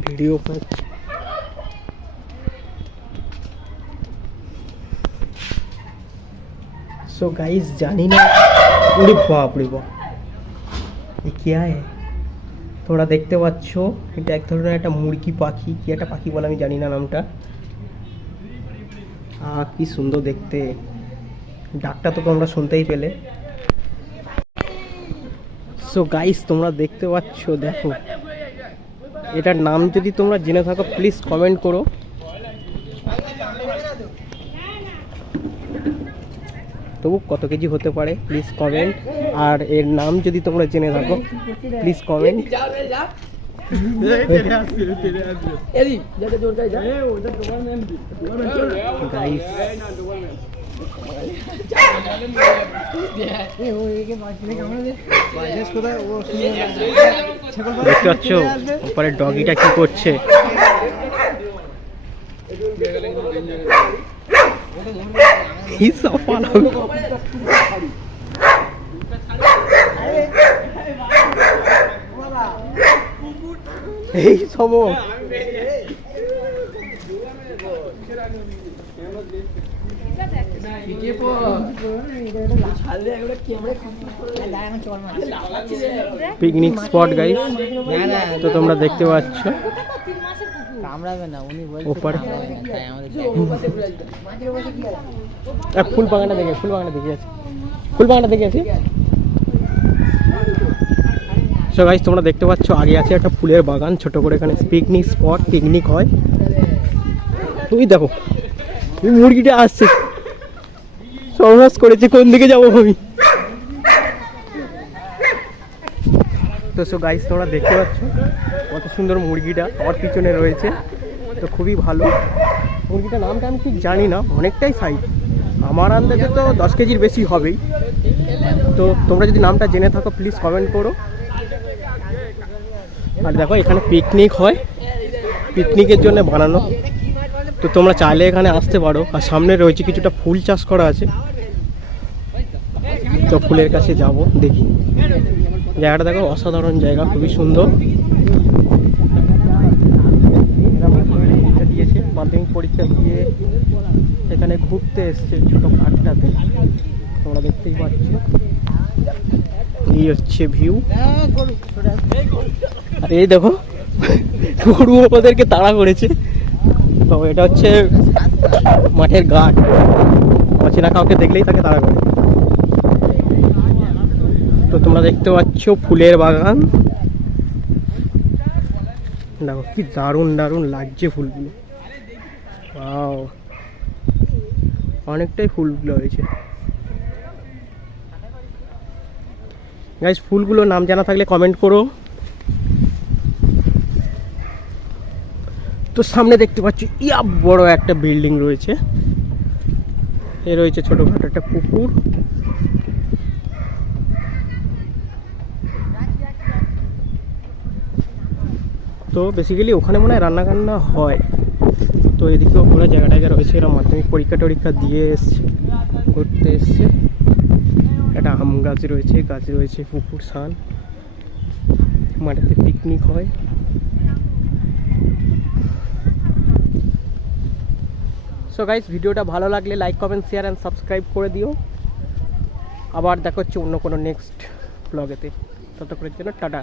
Video পাচ্ছি so guys जानी ना ওরে বাপ রে বাপ এ কি আয় তোমরা দেখতে পাচ্ছ এটা এক ধরনের একটা মুরগি পাখি কি একটা পাখি বলে আমি জানি না নামটা আহ কি সুন্দর দেখতে ডাকটা তো তোমরা শুনতেই পেলে সো গাইস তোমরা দেখতে পাচ্ছ দেখো এটার নাম যদি তোমরা জেনে থাকো প্লিজ কমেন্ট করো। তবু কত কেজি হতে পারে প্লিজ কমেন্ট আর এর নাম যদি তোমরা জেনে থাকো প্লিজ কমেন্ট গাইস দেখতে পাচ্ছ উপরে ডগিটা কি করছে? এই সব পিকনিক স্পট গাইস তো তোমরা দেখতে পাচ্ছ। গাইস তোমরা দেখতে পাচ্ছ, আগে আছে একটা ফুলের বাগান, ছোট করে এখানে পিকনিক স্পট পিকনিক হয়। তুমি দেখো মুরগিটা আসছে। সর্বনাশ করেছে, কোন দিকে যাব আমি তো সো গাইস তোমরা দেখতে পাচ্ছ কত সুন্দর মুরগিটা আমার পিছনে রয়েছে। তো খুবই ভালো। মুরগিটার নামটা আমি ঠিক জানি না, অনেকটাই সাইজ আমার আন্দাজে তো দশ কেজির বেশি হবেই। তো তোমরা যদি নামটা জেনে থাকো প্লিজ কমেন্ট করো। আর দেখো, এখানে পিকনিক হয়। পিকনিকের জন্য বানানো। তো তোমরা চাইলে এখানে আসতে পারো। আর সামনে রয়েছে কিছুটা ফুল চাষ করা আছে। তো কাছে যাব, দেখি। জায়গাটা দেখো, অসাধারণ জায়গা, খুবই সুন্দর। দিয়েছে মাধ্যমিক পরীক্ষা দিয়ে এখানে ঘুরতে এসছে ছোট ঘাটটাতে তোমরা দেখতেই পাচ্ছ। এই হচ্ছে ভিউ আর এই দেখো, গরু ওদেরকে তাড়া করেছে। তো এটা হচ্ছে মাঠের ঘাট। অচেনা কাউকে দেখলেই তাকে তাড়া করে। তোমরা দেখতে পাচ্ছ ফুলের বাগান। দেখো কি দারুণ দারুণ লাগছে ফুলগুলো। Wow! অনেকটাই ফুলগুলো হয়েছে। গাইস ফুলগুলোর নাম জানা থাকলে কমেন্ট করো। তো সামনে দেখতে পাচ্ছি, ইয়া বড় একটা বিল্ডিং রয়েছে। এ রয়েছে ছোটখাটো একটা পুকুর। তো বেসিক্যালি ওখানে মনে হয় রান্না কান্না হয়। তো এদিকেও পুরো জায়গা টায়গা রয়েছে, এরা মাধ্যমিক পরীক্ষা টরীক্ষা দিয়ে এসছে ঘুরতে এসছে। একটা আম গাছ রয়েছে গাছ রয়েছে, পুকুর সান মাঠেতে পিকনিক হয়। সো গাইস ভিডিওটা ভালো লাগলে like comment share and subscribe করে দিও। আবার দেখা হচ্ছে অন্য কোনো নেক্সট ব্লগেতে ততক্ষণের জন্য টাটা।